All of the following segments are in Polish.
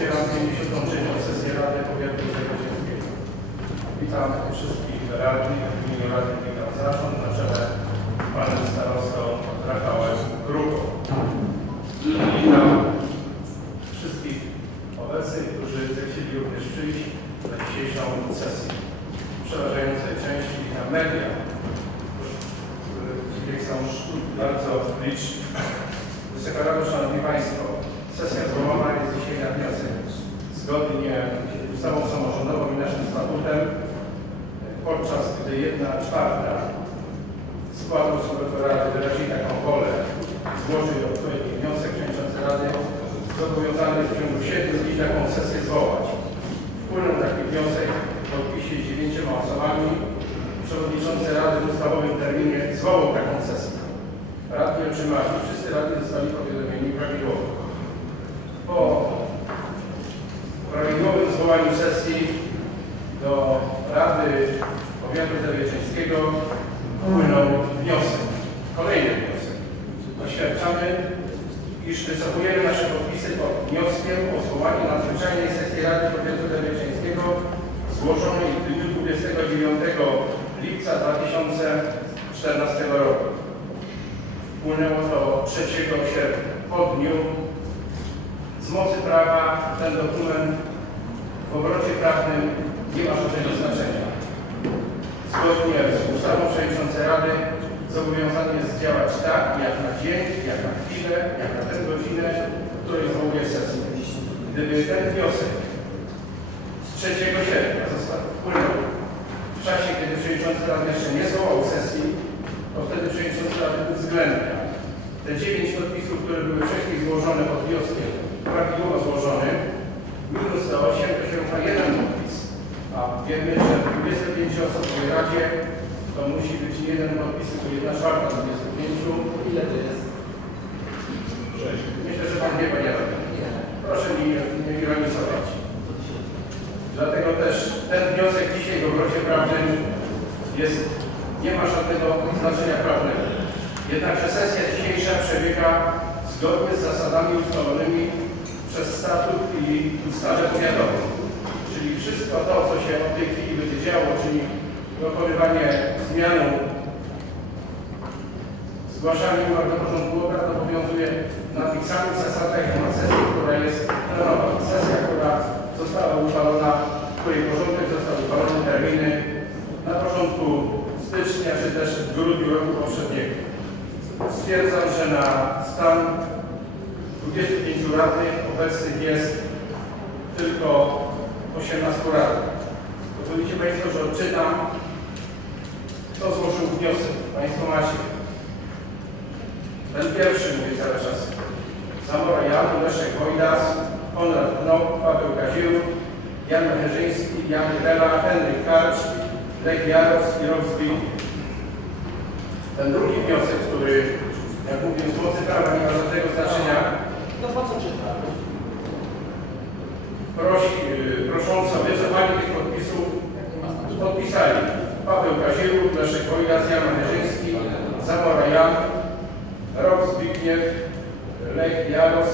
Otwieram 53. sesję Rady Powiatu Zagłębiowskiego. Witam wszystkich radnych, w imieniu Rady witam zarząd na czele panem starostą Rafałem Grupą. Witam wszystkich obecnych, którzy zechcieli również przyjść na dzisiejszą sesję. W przeważającej części witam media, których są bardzo liczni. Wysoka Rado, Szanowni Państwo, sesja zwołana jest dzisiaj na wniosek. Zgodnie z ustawą samorządową i naszym statutem, podczas gdy jedna czwarta składu osobowego Rady wyrazi taką wolę, złoży odpowiedni wniosek, przewodniczący Rady zobowiązany w ciągu 7 dni taką sesję zwołać. Wpłynął taki wniosek w podpisie z dziewięcioma osobami. Przewodniczący Rady w ustawowym terminie zwołał taką sesję. Radni otrzymali, wszyscy radni zostali powiadomieni prawidłowo. Po prawidłowym zwołaniu sesji do Rady Powiatu Zawierzyńskiego wpłynął wniosek, kolejny wniosek. Oświadczamy, iż wycofujemy nasze podpisy pod wnioskiem o zwołanie nadzwyczajnej sesji Rady Powiatu Zawierzyńskiego złożonej w dniu 29 lipca 2014 roku. Wpłynęło to 3 sierpnia. Po dniu z mocy prawa ten dokument w obrocie prawnym nie ma żadnego znaczenia. Zgodnie z ustawą przewodniczący Rady zobowiązany jest działać tak, jak na dzień, jak na chwilę, jak na tę godzinę, której zwołuje sesję. Gdyby ten wniosek z 3 sierpnia został wpłynął w czasie, kiedy przewodniczący Rady jeszcze nie zwołał sesji, to wtedy przewodniczący Rady uwzględnia te 9 podpisów, które były wcześniej złożone pod wnioskiem, prawidłowo złożonym, minus te 8 to się równa jeden podpis. A wiemy, że w 25 osobowej Radzie to musi być nie jeden podpis, tylko jedna czwarta 25. Ile to jest? Myślę, że Pan wie, Panie Radny. Proszę mi nie ironizować. Dlatego też ten wniosek dzisiaj w obrocie prawnym jest, nie ma żadnego znaczenia prawnego. Jednakże sesja dzisiejsza przebiega zgodnie z zasadami ustalonymi przez statut i ustawę powiatową. Czyli wszystko to, co się od tej chwili będzie działo, czyli dokonywanie zmiany, zgłaszanie uwag do porządku obrad obowiązuje na tych samych zasadach jak na sesji, która jest planowa. Sesja, która została uchwalona, której porządek został uchwalony terminy na początku stycznia, czy też w grudniu roku poprzedniego. Stwierdzam, że na stan 25 radnych obecnych jest tylko 18 radnych. Pozwolicie Państwo, że odczytam, kto złożył wniosek. Państwo macie. Ten pierwszy mówi cały czas. Zamora Jan, Leszek Wojdas, Konrad Knop, Paweł Kazierów, Jan Herzyński, Jan Grela, Henryk Karcz, Lech Jaros i Zbigniew. Ten drugi wniosek, który, jak mówię, z mocy prawa nie ma żadnego znaczenia, No po co czytam? prosi, yy, prosząc o wycofanie tych podpisów, podpisali Paweł Kazierów, Leszek Wojdas, Jan Herzyński, Zamora Jan, Rok Zbigniew, Lech Jaros,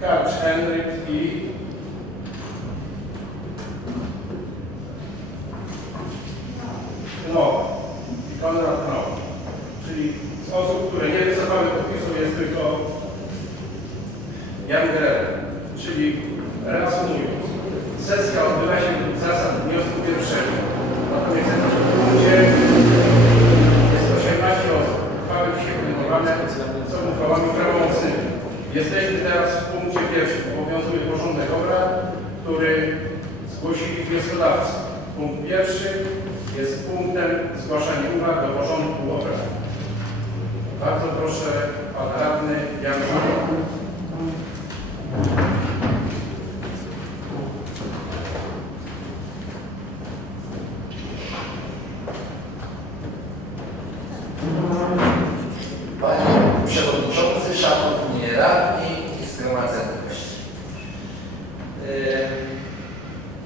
Karcz Henryk i Knop i Konrad osób, które nie wycofały podpisu jest tylko Jan Grel. Czyli reasumując, sesja odbywa się z zasad wniosku pierwszego. Natomiast w punkcie jest 18 osób. Uchwały dzisiaj podejmowane są uchwałami prawomocnymi. Jesteśmy teraz w punkcie pierwszym. Obowiązuje porządek obrad, który zgłosili wnioskodawcy. Punkt pierwszy jest punktem zgłaszania uwag do porządku obrad. Bardzo proszę, pan radny Jan. Panie Przewodniczący, Szanowni Radni i Zgromadzeni Goście. Yy,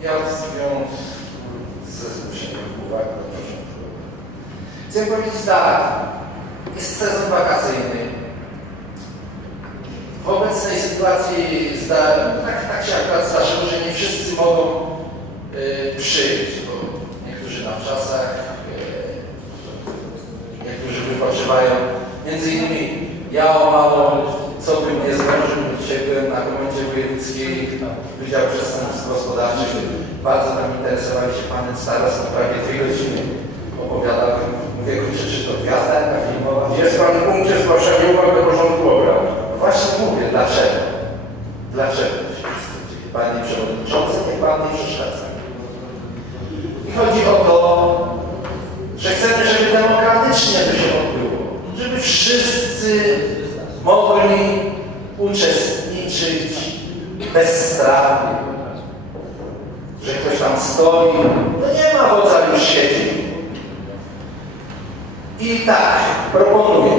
Ja w związku ze zgłoszeniem uwag do porządku. Chcę powiedzieć tak, jest sezon wakacyjny. W obecnej sytuacji zda, tak, tak się akurat zdarzyło, że nie wszyscy mogą y, przyjść, bo niektórzy na wczasach, y, niektórzy wypoczywają. Między innymi ja o mało co bym nie zdążył, dzisiaj byłem na komendzie wojewódzkiej Wydziału Przestępstw Gospodarczych. Bardzo tam interesowali się panem starostą, prawie dwie godziny opowiadałem. Mówię, kurczę, czy to gwiazda filmowa? Jest Pan w punkcie zgłaszania uwag do porządku obrad. Właśnie mówię, dlaczego? Dlaczego to się wszystko dzieje? Panie Przewodniczący, niech Pan nie przeszkadza. I chodzi o to, że chcemy, żeby demokratycznie to się odbyło. Żeby wszyscy mogli uczestniczyć bez strachu. Że ktoś tam stoi, to nie ma wodza, już siedzi. I tak, proponuję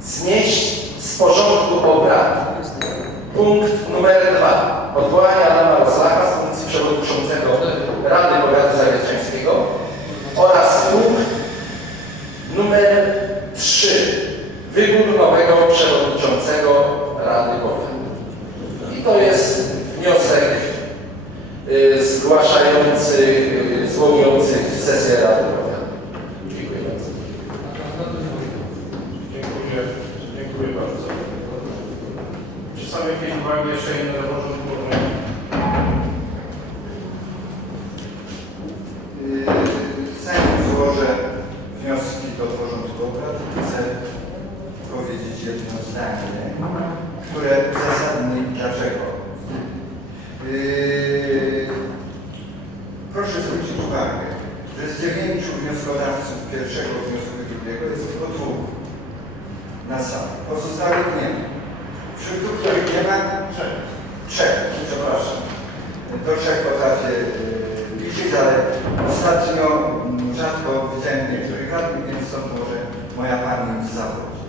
znieść z porządku obrad punkt numer dwa. Odwołanie Adama Roslaka z funkcji przewodniczącego Rady Powiatu Zawierciańskiego oraz punkt numer trzy. Wybór nowego przewodniczącego Rady Powiatu. I to jest wniosek y, zgłaszających, y, zwołujących sesję Rady Powiatu. Dziękuję bardzo. Dziękuję. Dziękuję bardzo. Czy są jakieś uwagi jeszcze inne do porządku obrad? Yy, Zanim złożę wnioski do porządku obrad, chcę powiedzieć jedno zdanie, które uzasadni dlaczego. Yy, Proszę zwrócić uwagę, że z dziewięciu wnioskodawców pierwszego wniosku i drugiego jest tylko dwóch na sali. Pozostałych nie ma. Wśród tych, których nie ma, trzech. Trzech, przepraszam. Do trzech potrafię yy, liczyć, ale ostatnio mm, rzadko widziałem niektórych radnych, więc stąd może moja pamięć zawodzi.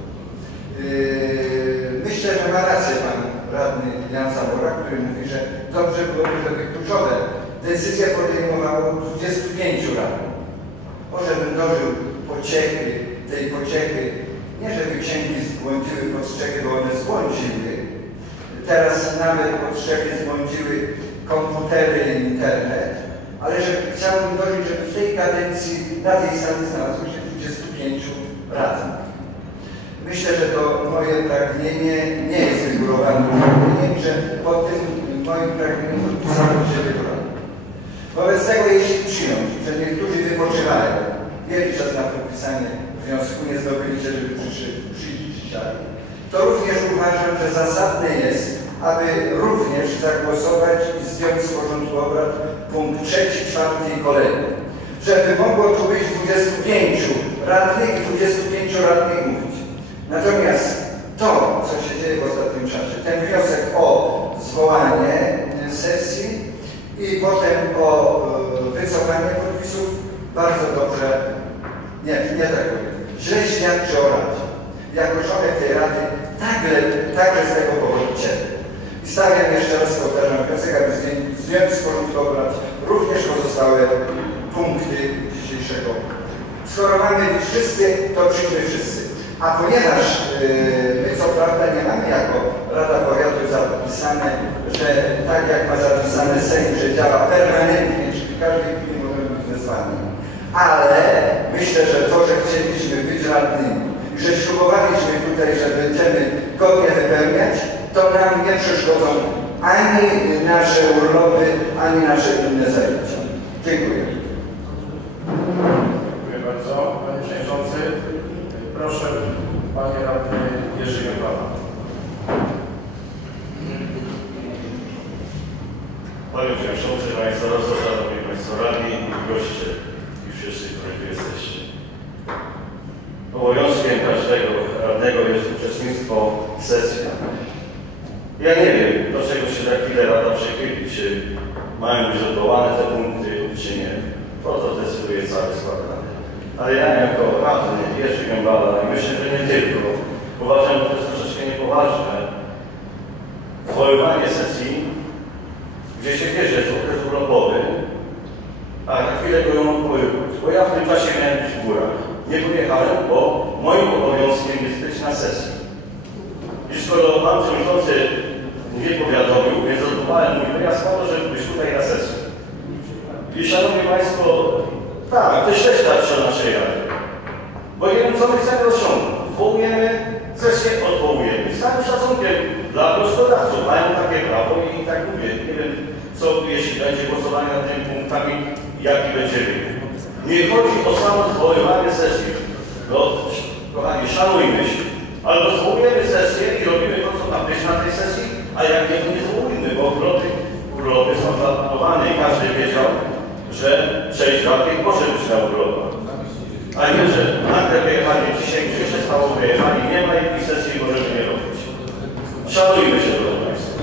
Yy, Myślę, że ma rację pan radny Zamora, który mówi, że dobrze byłoby, żeby kluczowe decyzje podejmowało 25 radnych. Może bym dożył pociechy, tej pociechy, nie żeby księgi zbłądziły pod strzechy, bo one zbłądziły. Teraz nawet pod strzechy zbłądziły komputery i internet, ale że chciałbym dożyć, żeby w tej kadencji na tej sali znalazło się 25 radnych. Myślę, że to moje pragnienie nie jest wygórowanym pragnieniem, że pod tym moim pragnieniem podpisano się wybrano. Wobec tego, jeśli przyjąć, że niektórzy wypoczywają, mieli czas na podpisanie wniosku, nie zdobyli się, żeby dzisiaj, to również uważam, że zasadne jest, aby również zagłosować i zdjąć z porządku obrad punkt trzeci, czwarty i kolejny. Żeby mogło tu być 25 radnych i 25 radnych. Natomiast to, co się dzieje w ostatnim czasie, ten wniosek o zwołanie sesji i potem o e, wycofanie podpisów bardzo dobrze, nie, nie tak powiem, źle świadczy o Radzie. Jako członek tej Rady także, także z tego powodu cierpię. I stawiam jeszcze raz, powtarzam wniosek, aby zdjąć z porządku obrad również pozostałe punkty dzisiejszego. Skoro mamy wszyscy, to przyjdźmy wszyscy. A ponieważ yy, my co prawda nie mamy jako Rada Powiatu zapisane, że tak jak ma zapisane Sejm, że działa permanentnie, czyli w każdej chwili możemy być wezwani, ale myślę, że to, że chcieliśmy być radnymi że ślubowaliśmy tutaj, że będziemy godnie wypełniać, to nam nie przeszkodzą ani nasze urlopy, ani nasze inne zajęcia. Dziękuję proszę Panie Radny Jerzy Jębala. ale myślę, że nie tylko. Uważam, że to jest troszeczkę niepoważne. Zwoływanie sesji, gdzie się wie, że jest okres urlopowy, a na chwilę go ją wojować. Bo ja w tym czasie miałem być w górach. Nie pojechałem, bo moim obowiązkiem jest być na sesji. I skoro pan przewodniczący nie powiadomił, więc odwołałem mój wyjazd po to, żeby być tutaj na sesji. I szanowni państwo, tak, to jest też tarcza na szyjach. Bo nie wiem, co my chcemy osiągnąć. Odwołujemy sesję, odwołujemy. Z całym szacunkiem dla gospodarców. Mają takie prawo i tak mówię. Nie wiem, co jeśli będzie głosowanie nad tymi punktami, jaki będzie wynik. Nie chodzi o samo zwoływanie sesji. No, kochani, szanujmy się. Albo zwołujemy sesję i robimy to, co ma być na tej sesji, a jak nie, to nie zwołujmy, bo urlopy, urlopy są zaplanowane i każdy wiedział, że część radnych może być na urlopach. A nie, że nagle wyjechanie dzisiaj, gdzie się stało wyjechanie, nie ma i sesji możemy nie robić. Szanujmy się, proszę Państwa.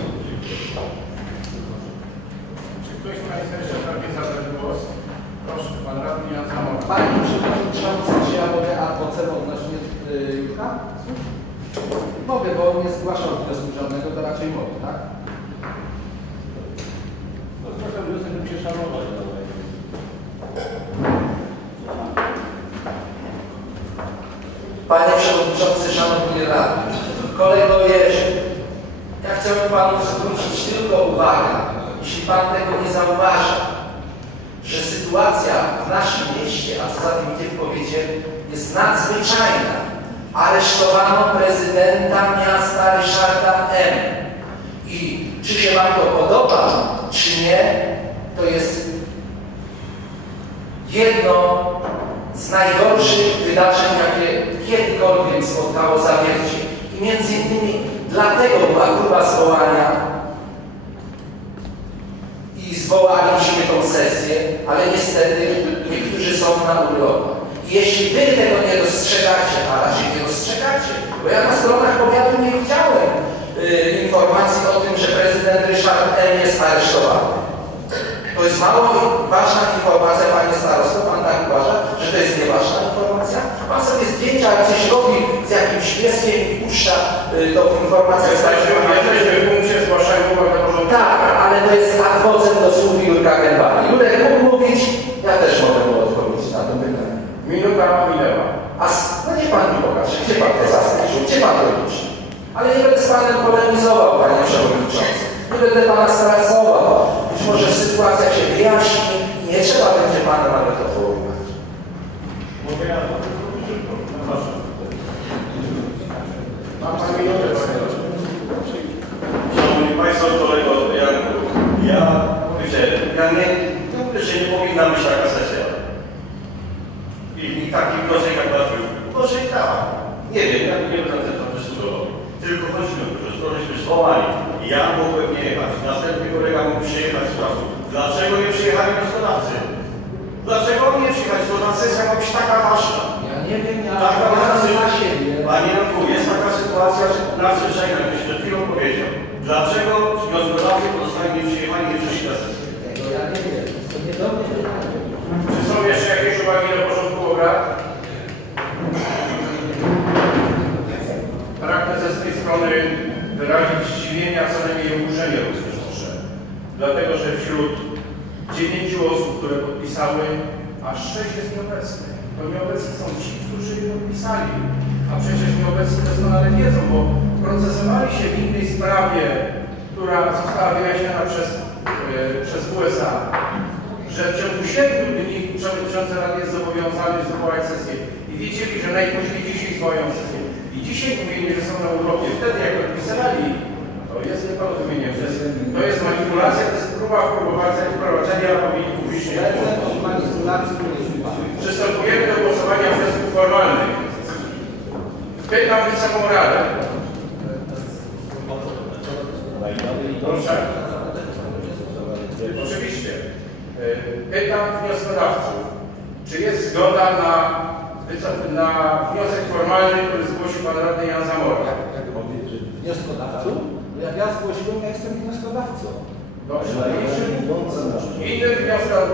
Czy ktoś z Państwa jeszcze pragnie zabrać głos? Proszę, Pan Radny Jan Zamora. Panie Przewodniczący, czy ja mogę adwocem odnośnie yy, Jurka? Mogę, bo on nie zgłaszał wniosku żadnego, to raczej mogę, tak? No trochę wniosek, żeby się szanować. Panie Przewodniczący, Szanowni Radni, kolego Jerzy, ja chciałbym Panu zwrócić tylko uwagę, jeśli Pan tego nie zauważa, że sytuacja w naszym mieście, a co za tym idzie w powiecie, jest nadzwyczajna. Aresztowano prezydenta miasta Ryszarda M. I czy się Wam to podoba, czy nie, to jest jedno z najgorszych wydarzeń, jakie kiedykolwiek spotkało zawiercie. I między innymi dlatego była próba zwołania i zwołaliśmy tą sesję, ale niestety niektórzy są na urlopach. I jeśli Wy tego nie dostrzegacie, a raczej nie dostrzegacie, bo ja na stronach powiatu nie widziałem y, informacji o tym, że prezydent Ryszard M. jest aresztowany. To jest mało ważna informacja, panie starosto, pan tak uważa, że to jest nieważna informacja? Pan sobie zdjęcia gdzieś robi z jakimś pieskiem i puszcza y, tą informację. Jesteśmy, jesteśmy w punkcie zgłaszania uwag do porządku. Tak, ale to jest adwocem do słów Jurka Gębali. Jurek mógł mówić, ja też mogę mu odpowiedzieć na to pytanie. Minuta minęła. A no niech pan mi pokaże, gdzie pan to zaznaczył, gdzie pan to liczy. Ale nie będę z panem polemizował, panie przewodniczący. Nie będę pana stresował. Być może sytuacja się wyjaśni i nie trzeba będzie pana nawet odwoływać. Mogę ja. Mam Pan minutę, ja nie, nie mówię, że nie powinna być taka sesja. I, i taki wniosek jak nasz był. Może i tak. Nie wiem, ja nie będę to dyskutował. Tylko chodzi o to, że skoro żeśmy zwołali, ja mogłem nie jechać, następny kolega mógł przyjechać z czasu. Dlaczego nie przyjechali wnioskodawcy? Dlaczego oni nie przyjechać? To ta sesja ma być taka ważna. Ja nie wiem, ja Tak, tak, uważam tak. dla siebie. Panie Janku, jest taka sytuacja że nadzwyczajna, jak przed chwilą powiedział. Dlaczego wnioskodawcy pozostali nie przyjechali, nie przyszli na sesję? Tego ja nie wiem. To nie do mnie pytanie. Czy są jeszcze jakieś uwagi do porządku obrad? Pragnę ze swojej strony wyrazić zdziwienie, a co najmniej oburzenie również muszę. Dlatego, że wśród dziewięciu osób, które podpisały, aż sześć jest nieobecnych. To nieobecni są ci, którzy podpisali. A przecież nieobecni doskonale wiedzą, bo procesowali się w innej sprawie, która została wyjaśniona przez, e, przez USA że w ciągu 7 dni przewodniczący Rady jest zobowiązany zwołać sesję i wiedzieli, najpóźniej dzisiaj zwołają sesję. I dzisiaj mówili, że są na urlopie. Wtedy jak podpisali, to jest nieporozumienie. To jest, to jest manipulacja, to jest próba wprowadzenia, wprowadzenia opinii publicznej. Przystępujemy do głosowania wniosków formalnych. Pytam Wysoką Radę. Proszę. Oczywiście. Y, Pytam wnioskodawców, czy jest zgoda na, na wniosek formalny, który zgłosił Pan Radny Jan Zamora? Wnioskodawcą? No Jak ja zgłosiłem, ja jestem wnioskodawcą. Dobrze. Innym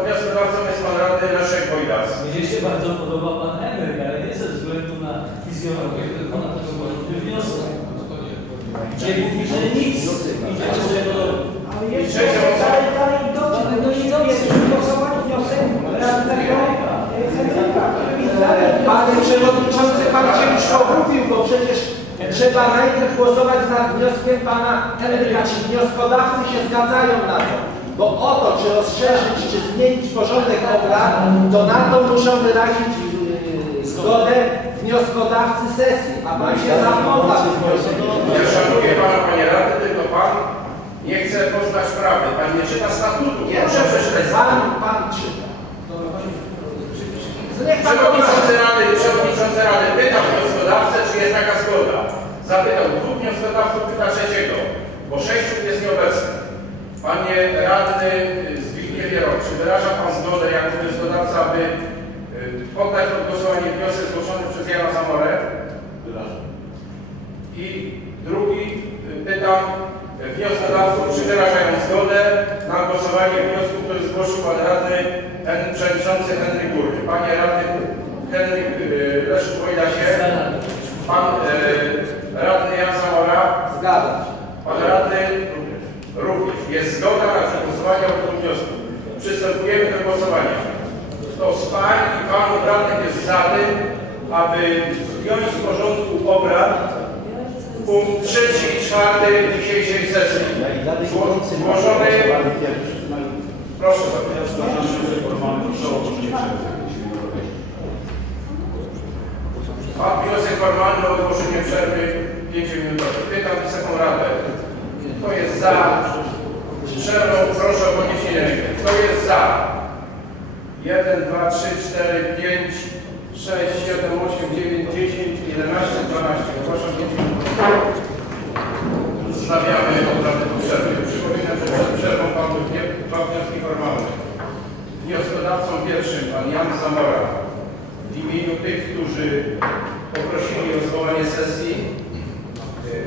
wnioskodawcą jest Pan Radny Leszek Wojdas. Mnie się bardzo podoba pan Emeryk, ale nie ze względu na fizjologię, tylko na tego właśnie wniosku. Gdzie mówi, że nic do Ale trzecia dalej, dalej no idą, jest głosować wniosek radnego Henryka. Panie Przewodniczący, Pan się już pogubił, bo przecież trzeba najpierw głosować nad wnioskiem Pana Henryka. Ci wnioskodawcy się zgadzają na to. Bo o to, czy rozszerzyć, czy zmienić porządek obrad, to na to muszą wyrazić yy, zgodę wnioskodawcy sesji, a pan się zapoda. Ja szanuję pana, panie radny, tylko pan nie chce poznać prawdy. Pan nie czyta statutu. Proszę przeczytać Pan, pan czyta. Przewodniczący Rady, przewodniczący Rady pytał wnioskodawcę, czy jest taka zgoda. Zapytał dwóch wnioskodawców, pyta trzeciego, bo sześciu jest nieobecnych. Panie radny Zbigniew Jarok, czy wyraża pan zgodę jako wnioskodawca, aby y, poddać pod głosowanie wniosek zgłoszony przez Jana Zamorę? Wyrażam. I drugi y, pytam y, wnioskodawców, czy wyrażają zgodę na głosowanie wniosku, który zgłosił pan radny Hen- przewodniczący Henryk Górny. Panie radny Henryk y, Leszek Wojdasie, pan y, radny Jan Zamora, Zgadzam się. pan radny również. Jest zgoda na przegłosowanie tego wniosku. Przystępujemy do głosowania. Kto z pań i panów radnych jest za tym, aby zdjąć z porządku obrad punkt trzeci i czwarty dzisiejszej sesji. Zło- Złożony, proszę bardzo. Mam wniosek formalny o ogłoszenie przerwy 5 minutowej. Pytam Wysoką Radę. Kto jest za przerwą? Proszę o podniesienie ręki. Kto jest za? 1, 2, 3, 4, 5, 6, 7, 8, 9, 10, 11, 12. Ogłaszam 5 minut. Wznawiamy obrady Wnioskodawcą pierwszym pan Jan Zamora w imieniu tych, którzy poprosili o zwołanie sesji,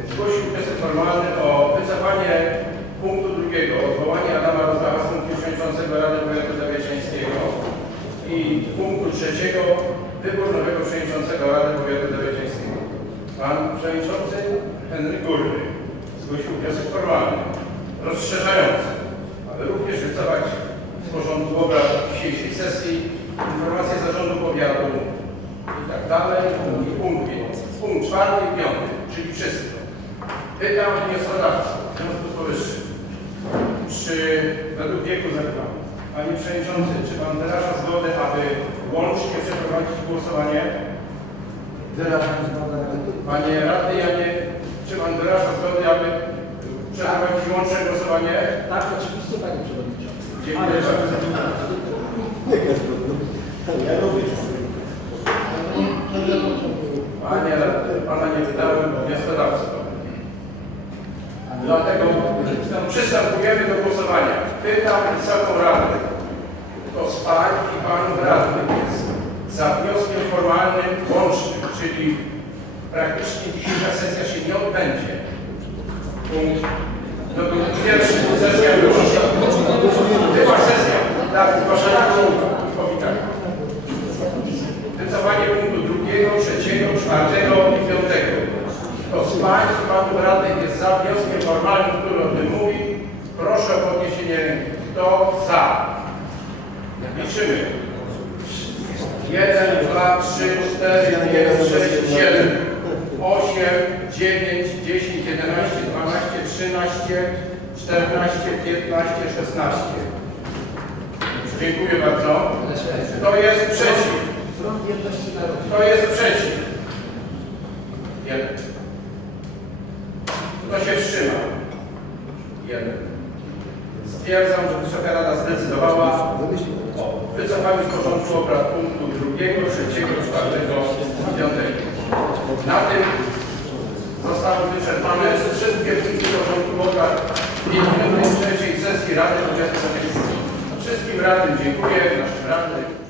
zgłosił wniosek formalny o wycofanie punktu drugiego, odwołanie Adama Rozdacha z punktu przewodniczącego Rady Powiatu Zawieczeńskiego i punktu trzeciego, wybór nowego przewodniczącego Rady Powiatu Zawieczeńskiego. Pan przewodniczący Henryk Górny zgłosił wniosek formalny, rozszerzający, aby również wycofać porządku obrad dzisiejszej sesji informacje zarządu powiatu i tak dalej. I punkt, punkt czwarty i piąty, czyli wszystko. Pytam wnioskodawców w związku z powyższym, czy według wieku zapytam, Panie Przewodniczący, czy Pan wyraża zgodę, aby łącznie przeprowadzić głosowanie? Wyrażam zgodę. Panie Radny Janie, czy Pan wyraża zgodę, aby przeprowadzić łączne głosowanie? Tak, oczywiście, panie przewodniczący. Dziękuję bardzo. Panie, Pana nie wydałem wnioskodawcy. Dlatego przystępujemy do głosowania. Pytam Wysoką Radę. Kto z Pań i Panów Radnych jest za wnioskiem formalnym łącznym, czyli praktycznie dzisiejsza sesja się nie odbędzie. Punkt. No to pierwszy sesja już. Zgłaszana powitania. Wycofanie punktu drugiego, trzeciego, czwartego i piątego. Kto z pań i panów radnych jest za wnioskiem formalnym, który o tym mówi, proszę o podniesienie ręki. Kto za? Liczymy. 1, 2, 3, 4, 5, 6, 7, 8, 9, 10, 11, 12, 13, 14, 15, 16. Dziękuję bardzo. Kto jest przeciw? Kto jest przeciw? Jeden. Kto się wstrzymał? Jeden. Stwierdzam, że Wysoka Rada zdecydowała o wycofaniu z porządku obrad punktu drugiego, trzeciego, czwartego i piątego. Na tym zostały wyczerpane wszystkie punkty porządku obrad 53. sesji Rady Powiatu. Wszystkim radnym dziękuję, naszym radnym.